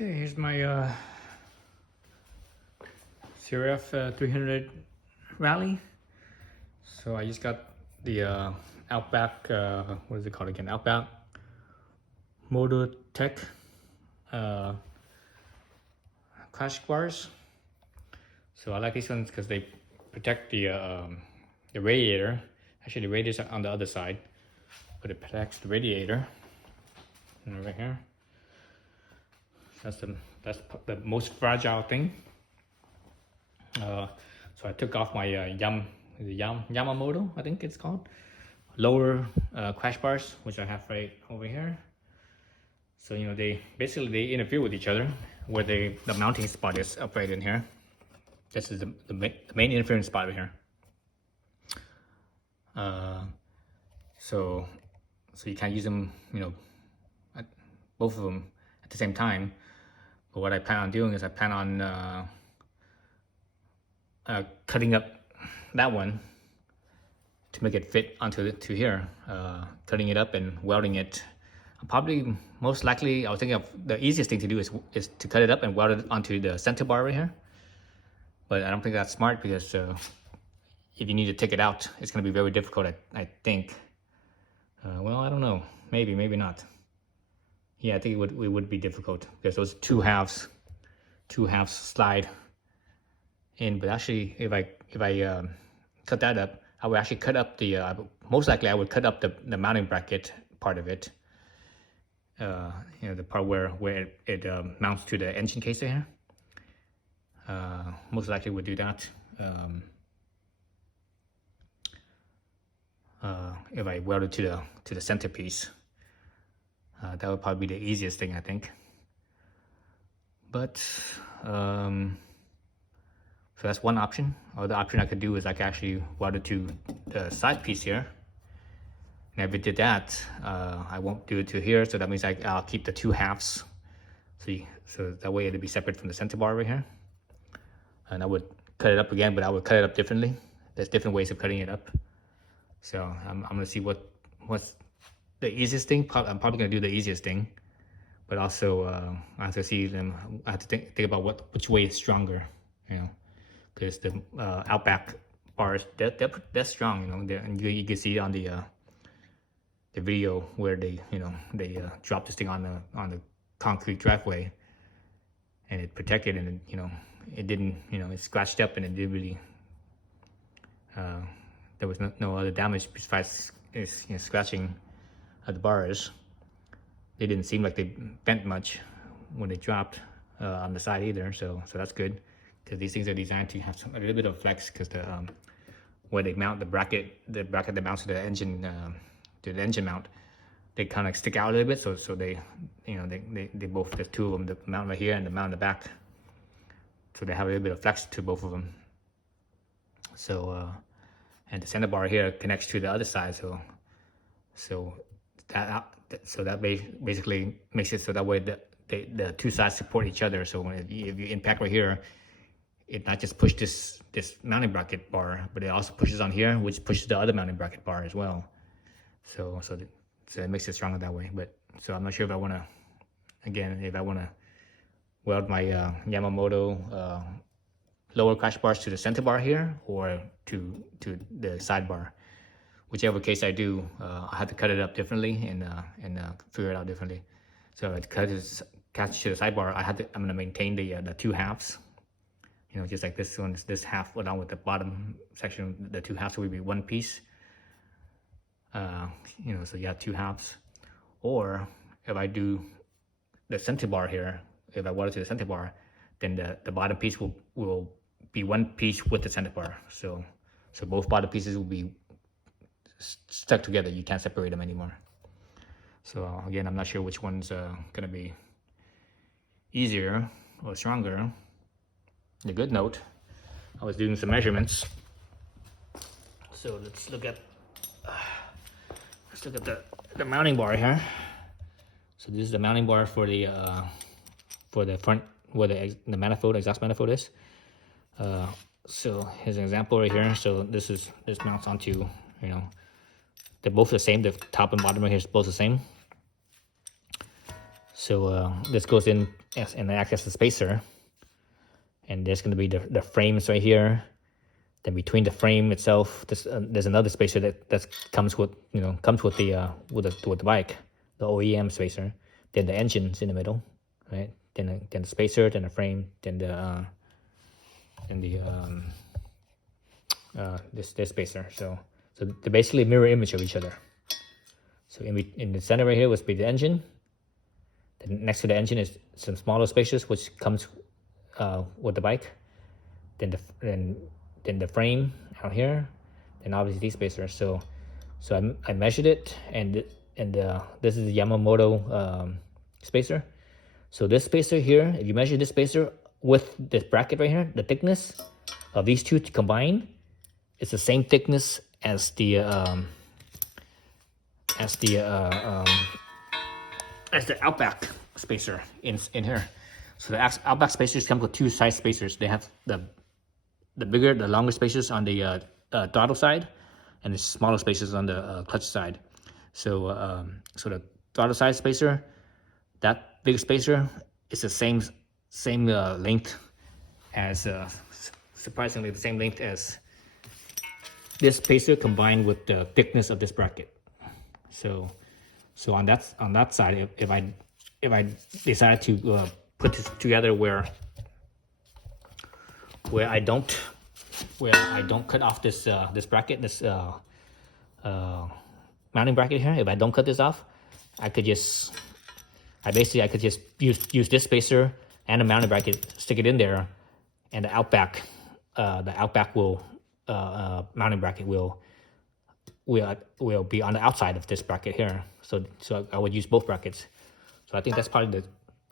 Okay, here's my CRF300 Rally. So I just got the Outback, what is it called again? Outback Motor Tech crash bars. So I like these ones because they protect the radiator. Actually, the radiator's on the other side, but it protects the radiator. And over here, that's the most fragile thing. So I took off my Yamamoto, I think it's called, lower crash bars, which I have right over here. So they interfere with each other, where the mounting spot is up right in here. This is the main interference spot right here. So you can't use them, both of them at the same time. But what I plan on doing is I plan on cutting up that one to make it fit onto here, cutting it up and welding it. Probably, most likely, I was thinking of the easiest thing to do is to cut it up and weld it onto the center bar right here. But I don't think that's smart, because if you need to take it out, it's going to be very difficult, I think. Well, I don't know. Maybe not. Yeah, I think it would be difficult, because those two halves slide in. But actually, if I cut that up, I would actually cut up the most likely I would cut up the mounting bracket part of it. The part where it mounts to the engine case here. Most likely would do that. If I weld it to the centerpiece, that would probably be the easiest thing, I think. But so that's one option. Other option I could do is I could actually weld it to the side piece here. And if I did that, I won't do it to here, so that means I'll keep the two halves. So that way it'll be separate from the center bar right here. And I would cut it up again, but I would cut it up differently. There's different ways of cutting it up. So I'm gonna see what's the easiest thing. I'm probably gonna do the easiest thing, but also I have to see them. I have to think about which way is stronger, because the Outback bars, they're strong, and you can see on the video where they dropped this thing on the concrete driveway, and it protected, and it didn't, it scratched up, and it didn't really. There was no other damage besides scratching at the bars. They didn't seem like they bent much when they dropped on the side either, so that's good, because these things are designed to have a little bit of flex, because where they mount the bracket that mounts to the engine mount, they kind of stick out a little bit, so they they both, there's two of them, the mount right here and the mount in the back, so they have a little bit of flex to both of them. So and the center bar here connects to the other side, so that basically makes it so that way the two sides support each other. So if you impact right here, it not just pushes this mounting bracket bar, but it also pushes on here, which pushes the other mounting bracket bar as well. So it makes it stronger that way. But so I'm not sure if I want to weld my Yamamoto lower crash bars to the center bar here, or to the sidebar. Whichever case I do, I have to cut it up differently and figure it out differently. So to cut to the sidebar, I'm gonna maintain the two halves. Just like this one, this half along with the bottom section, the two halves will be one piece. So you have two halves. Or if I do the center bar here, if I weld it to the center bar, then the bottom piece will be one piece with the center bar. So both bottom pieces will be stuck together. You can't separate them anymore. So again, I'm not sure which one's gonna be easier or stronger. A good note, I was doing some measurements. So let's look at the mounting bar here. So this is the mounting bar for the front, where the manifold, exhaust manifold is. So here's an example right here. So this mounts onto, they're both the same. The top and bottom right here is both the same. So this goes in and acts as a spacer, and there's going to be the frames right here. Then between the frame itself, there's another spacer that comes with the bike, the OEM spacer. Then the engine's in the middle, right? Then the spacer, then the frame, then this spacer. So they're basically mirror image of each other. So in the center right here would be the engine. Then next to the engine is some smaller spacers which comes with the bike. Then the frame out here. Then obviously these spacers. So I measured it, and this is the Yamamoto spacer. So this spacer here, if you measure this spacer with this bracket right here, the thickness of these two combined is the same thickness as the Outback spacer in here. So the Outback spacers come with two size spacers. They have the longer spacers on the throttle side, and the smaller spacers on the clutch side. So the throttle side spacer, that big spacer, is the same length as surprisingly the same length as this spacer combined with the thickness of this bracket. So on that side, if I decide to put this together where I don't cut off this bracket, this mounting bracket here, if I don't cut this off, I could just use this spacer and the mounting bracket, stick it in there, and the Outback will mounting bracket will be on the outside of this bracket here. So I would use both brackets. So I think that's probably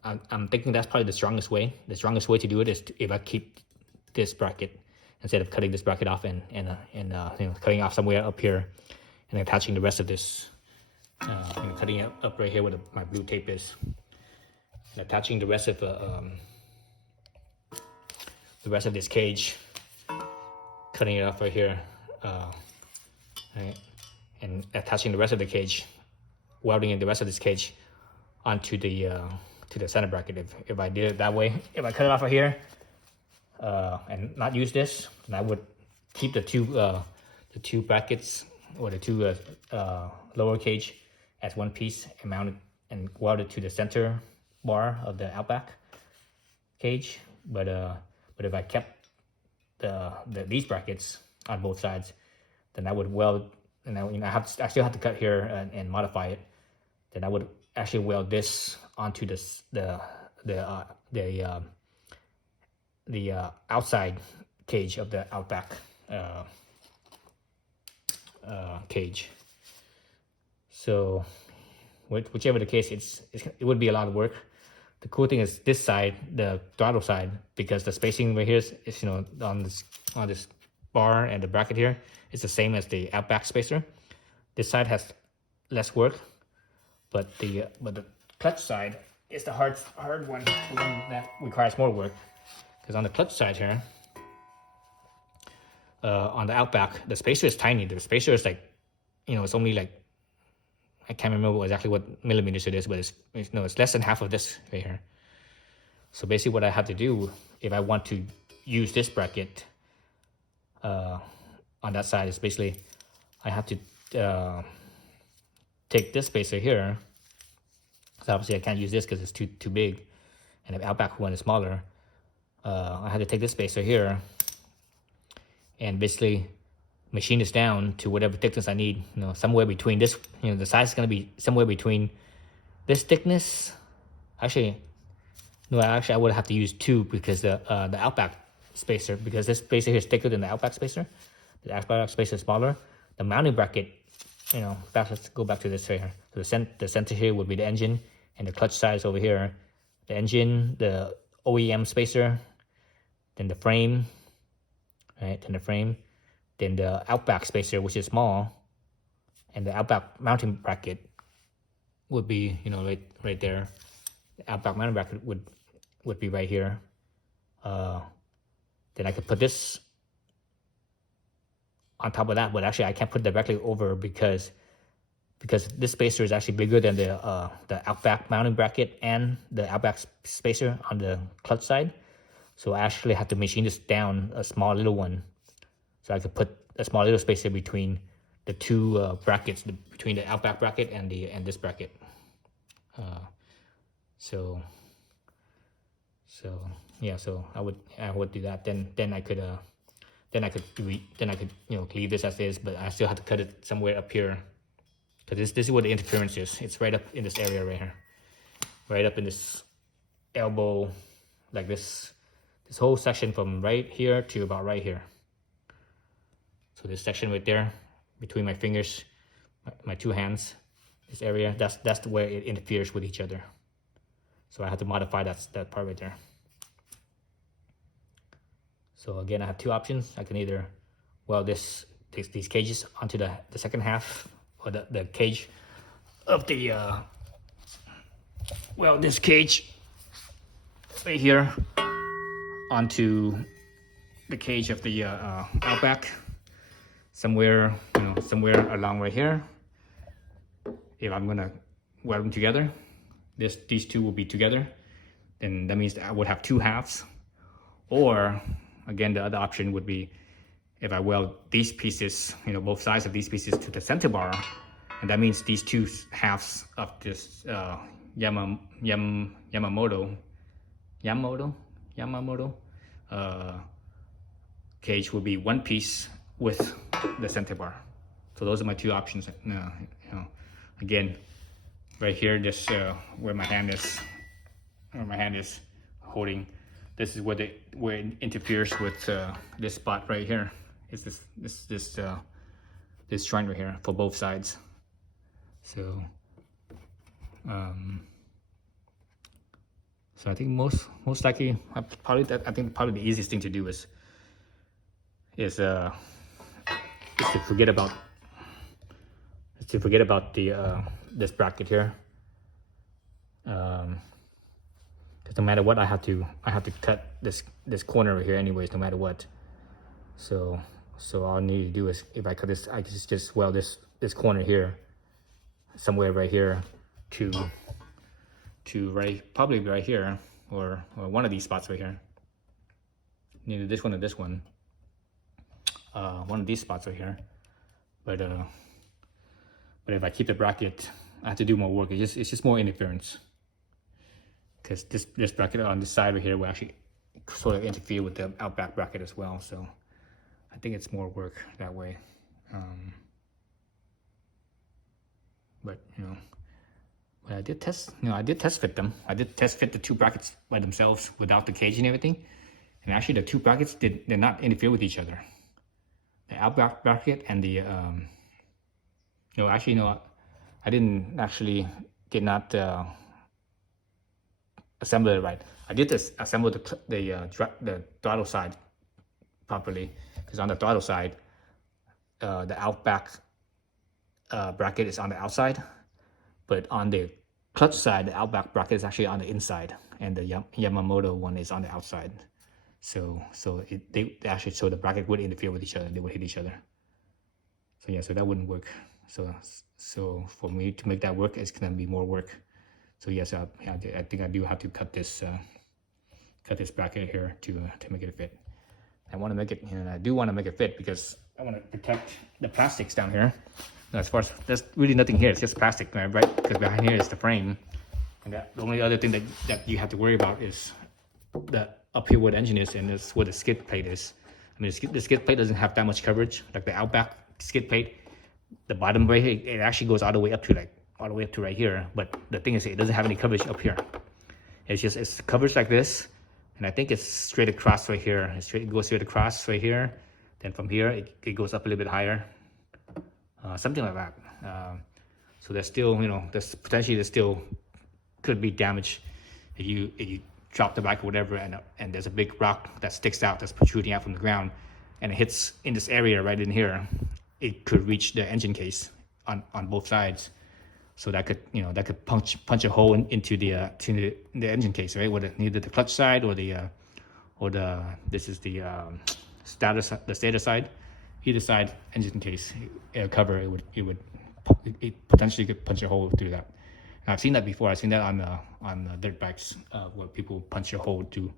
I'm thinking that's probably the strongest way. The strongest way to do it is if I keep this bracket instead of cutting this bracket off and cutting off somewhere up here and attaching the rest of this, cutting it up right here where my blue tape is, and attaching the rest of this cage, cutting it off right here, right, and attaching the rest of the cage, welding in the rest of this cage onto the center bracket. If I did it that way, if I cut it off right here and not use this, then I would keep the two brackets or the two lower cage as one piece and mount it and weld it to the center bar of the Outback cage. But if I kept these brackets on both sides, then I would weld, and I still have to cut here and modify it. Then I would actually weld this onto the outside cage of the Outback cage. So whichever the case, it would be a lot of work. The cool thing is this side, the throttle side, because the spacing right here is on this bar and the bracket here, it's the same as the Outback spacer. This side has less work, but the clutch side is the hard one, the one that requires more work. Because on the clutch side here, on the Outback, the spacer is tiny. The spacer is like, it's only like, I can't remember exactly what millimeters it is, but it's less than half of this right here. So basically what I have to do, if I want to use this bracket on that side, is basically I have to take this spacer here. So obviously I can't use this because it's too big, and the Outback one is smaller. I have to take this spacer here and basically machine this down to whatever thickness I need. Somewhere between this. The size is going to be somewhere between this thickness. Actually, I would have to use two because the Outback spacer, because this spacer here is thicker than the Outback spacer. The Outback spacer is smaller. The mounting bracket, let's go back to this right here. So the center here would be the engine, and the clutch size over here, the engine, the OEM spacer, then the frame, right? Then the Outback spacer, which is small, and the Outback mounting bracket would be, right there. The Outback mounting bracket would be right here. Then I could put this on top of that, but actually I can't put it directly over because because this spacer is actually bigger than the Outback mounting bracket and the Outback spacer on the clutch side. So I actually have to machine this down a small little one, so I could put a small little spacer between the two brackets, between the Outback bracket and this bracket. So yeah, so I would do that. Then I could leave this as is, but I still have to cut it somewhere up here, because this is where the interference is. It's right up in this area right here, right up in this elbow, like this whole section from right here to about right here. So this section right there, between my fingers, my two hands, this area, that's where it interferes with each other. So I have to modify that part right there. So again, I have two options. I can either weld these cages onto the second half, or the cage of the weld this cage right here onto the cage of the Outback, somewhere along right here. If I'm gonna weld them together, these two will be together, then that means that I would have two halves. Or again, the other option would be if I weld these pieces, both sides of these pieces to the center bar, and that means these two halves of this Yamamoto cage will be one piece with the center bar. So those are my two options. Again, right here, just where my hand is holding, this is where it interferes with this spot right here. Is this joint right here for both sides. So so I think most likely, probably the easiest thing to do is to forget about the this bracket here. Because no matter what, I have to cut this corner right here anyways, no matter what. So all I need to do is, if I cut this, I just weld this corner here, somewhere right here, to probably right here, or one of these spots right here. Neither this one or this one. One of these spots right here. But if I keep the bracket, I have to do more work. It's just more interference, because this bracket on this side right here will actually sort of interfere with the Outback bracket as well. So I think it's more work that way. But I did test fit them. I did test fit the two brackets by themselves without the cage and everything, and actually the two brackets did not interfere with each other. The Outback bracket and the I did not assemble it right. I did assemble the throttle side properly, because on the throttle side, the Outback bracket is on the outside, but on the clutch side, the Outback bracket is actually on the inside, and the Yamamoto one is on the outside. So the bracket would interfere with each other. They would hit each other. So yeah, so that wouldn't work. So for me to make that work, it's gonna be more work. So yes, I think I do have to cut this bracket here to make it fit. I want to make it, and I do want to make it fit because I want to protect the plastics down here. Now, as far as there's really nothing here, it's just plastic, right? Because behind here is the frame, and the only other thing that you have to worry about is the up here where the engine is, and that's where the skid plate is. I mean, the skid plate doesn't have that much coverage, like the Outback skid plate. The bottom right here, it actually goes all the way up to right here. But the thing is, it doesn't have any coverage up here. It's coverage like this, and I think it's straight across right here. It goes straight across right here. Then from here, it goes up a little bit higher, something like that. So there's still, there still could be damage if you drop the bike or whatever, and there's a big rock that sticks out, that's protruding out from the ground, and it hits in this area right in here. It could reach the engine case on both sides. So that could punch a hole into the engine case, right? Whether either the clutch side or the stator side, either side engine case cover, it would it potentially could punch a hole through that. And I've seen that before. I've seen that on dirt bikes where people punch a hole to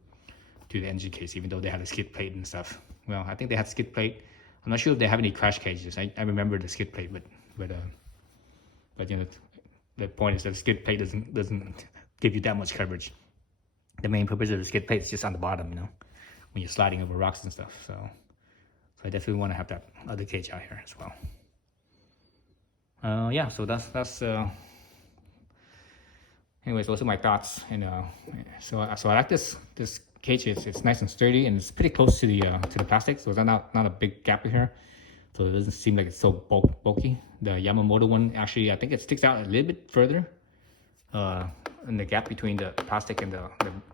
the engine case, even though they had a skid plate and stuff. Well, I think they had skid plate. I'm not sure if they have any crash cages. I remember the skid plate, but you know, the point is that the skid plate doesn't give you that much coverage. The main purpose of the skid plate is just on the bottom, you know, when you're sliding over rocks and stuff. So I definitely want to have that other cage out here as well. Yeah, so that's anyways, those are my thoughts. And so I like this cage. It's nice and sturdy, and it's pretty close to the plastic, so there's not a big gap here, so it doesn't seem like it's so bulky. The Yamamoto one, actually, I think it sticks out a little bit further in the gap between the plastic and the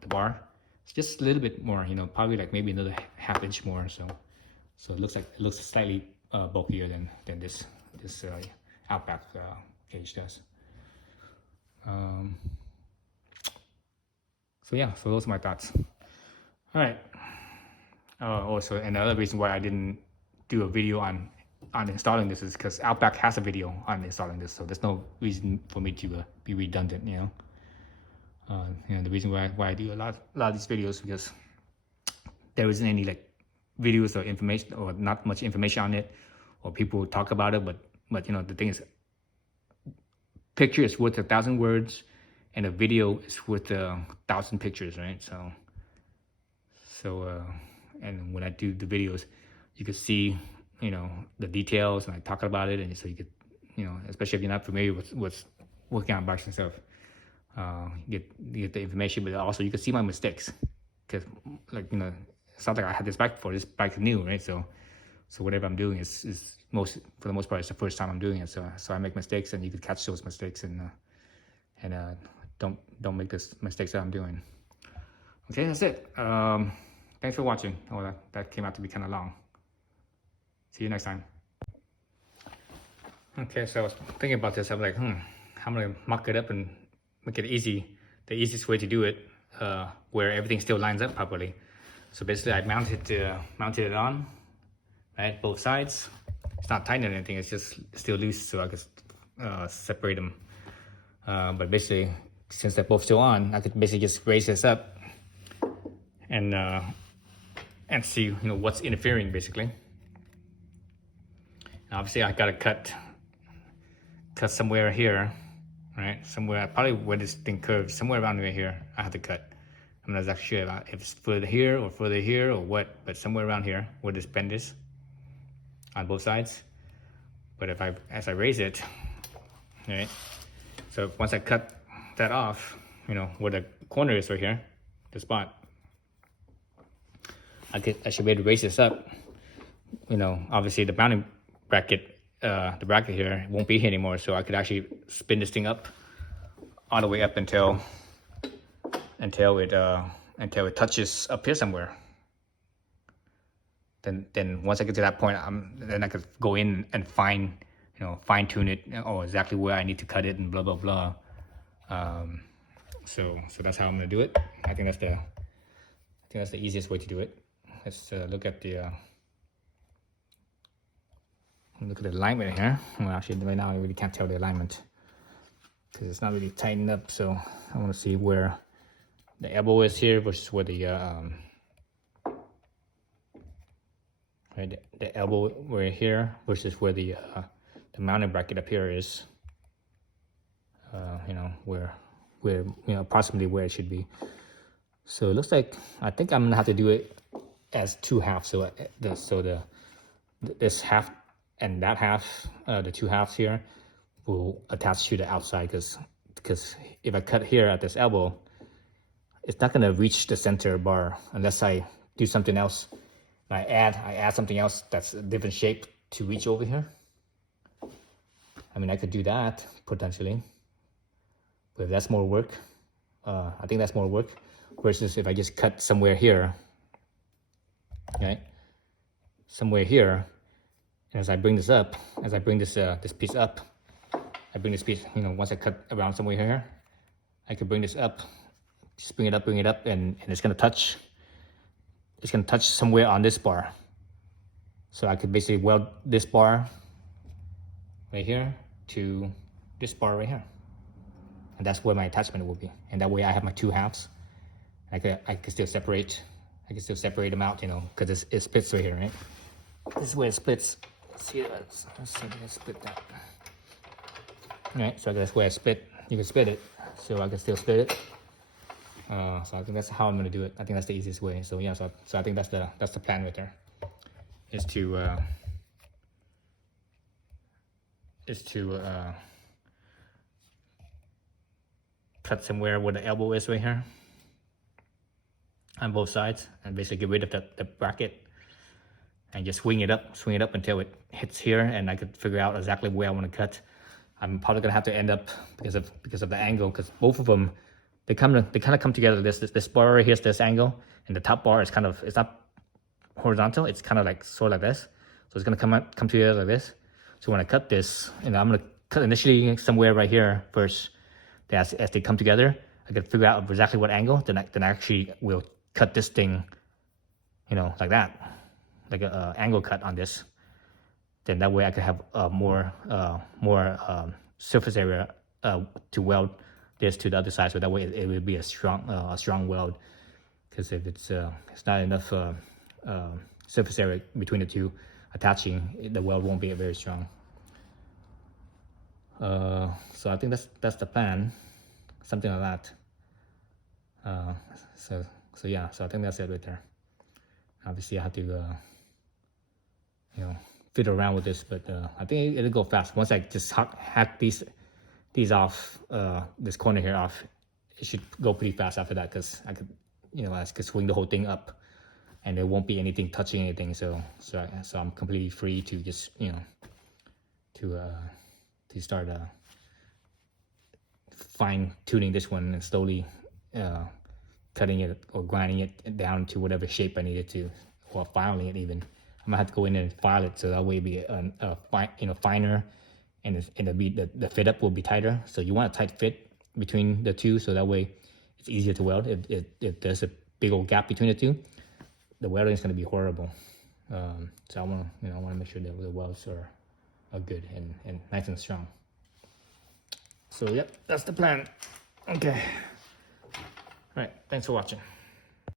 bar. It's just a little bit more, you know, probably like maybe another ½ inch more. So it looks slightly bulkier than this Outback cage does. So yeah, so those are my thoughts. All right. Also, another reason why I didn't do a video on installing this is because Outback has a video on installing this, so there's no reason for me to be redundant. You know, the reason why I do a lot of these videos, because there isn't any like videos or information, or not much information on it, or people talk about it, but you know, the thing is, picture is worth 1,000 words, and a video is worth 1,000 pictures, right? So and when I do the videos, you could see, you know, the details, and I talk about it, and so you could, you know, especially if you're not familiar with working on bikes and stuff, you get the information, but also you can see my mistakes, because, like, you know, it's not like I had this bike before. This bike is new, right? So whatever I'm doing is for the most part, it's the first time I'm doing it. So I make mistakes, and you could catch those mistakes, and don't make the mistakes that I'm doing. Okay, that's it. Thanks for watching. Oh, that came out to be kind of long. See you next time. Okay, so I was thinking about this. I'm like, I'm gonna mock it up and make it easy. The easiest way to do it, where everything still lines up properly. So basically, I mounted it on, right, both sides. It's not tight or anything. It's just still loose, so I could separate them. But basically, since they're both still on, I could basically just raise this up and see, you know, what's interfering, basically. And obviously, I gotta cut somewhere here, right? Somewhere, probably where this thing curves, somewhere around right here, I have to cut. I'm not exactly sure if it's further here or what, but somewhere around here where this bend is on both sides. But as I raise it, right? So once I cut that off, you know, where the corner is right here, the spot, I should be able to raise this up. You know, obviously the mounting bracket, the bracket here won't be here anymore, so I could actually spin this thing up all the way up until it touches up here somewhere. Then once I get to that point, then I could go in and fine tune it, or exactly where I need to cut it, and blah blah blah. So that's how I'm gonna do it. I think that's the easiest way to do it. Let's look at the alignment here. Well, actually, right now I really can't tell the alignment because it's not really tightened up. So I want to see where the elbow is here versus where the right, the elbow right here versus where the mounting bracket up here is. You know, where you know, approximately where it should be. So it looks like, I think I'm gonna have to do it as two halves. So this half and that half, the two halves here, will attach to the outside, because if I cut here at this elbow, it's not gonna reach the center bar unless I do something else. I add something else that's a different shape to reach over here. I mean, I could do that potentially, but if that's more work, I think that's more work versus if I just cut somewhere here, right? Somewhere here, and as I bring this up, this piece up, I bring this piece, you know, once I cut around somewhere here, I could bring this up, just bring it up, and it's gonna touch somewhere on this bar. So I could basically weld this bar right here to this bar right here. And that's where my attachment will be. And that way I have my 2 halves. I can still separate them out, you know, because it splits right here, right? This is where it splits. Let's see, let's split that. All right, so that's where I split. You can split it, so I can still split it. So I think that's how I'm gonna do it. I think that's the easiest way. So yeah, so I think that's the plan right there. Is to cut somewhere where the elbow is right here on both sides, and basically get rid of the bracket and just swing it up until it hits here, and I could figure out exactly where I want to cut. I'm probably gonna have to end up because of the angle, because both of them they kind of come together. This bar right here is this angle, and the top bar is it's not horizontal. It's kind of like sort of like this. So it's gonna come together like this. So when I cut this, you know, I'm gonna cut initially somewhere right here first. As they come together, I can figure out exactly what angle. Then I actually will cut this thing, you know, like that, like a angle cut on this. Then that way I could have more surface area to weld this to the other side. So that way it will be a strong weld. Because if it's not enough surface area between the two attaching, the weld won't be very strong. So I think that's the plan, something like that. So yeah, so I think that's it right there. Obviously I have to you know, fiddle around with this, but I think it'll go fast. Once I just hack these off, this corner here off, it should go pretty fast after that, because I could swing the whole thing up and there won't be anything touching anything. So I'm completely free to just, you know, to start fine tuning this one and slowly cutting it or grinding it down to whatever shape I need it to, or filing it even. I'm gonna have to go in and file it, so that way it'll be finer, and the fit up will be tighter. So you want a tight fit between the two, so that way it's easier to weld. If there's a big old gap between the two, the welding is gonna be horrible. So I wanna make sure that the welds are good and nice and strong. So yep, that's the plan. Okay. All right, thanks for watching.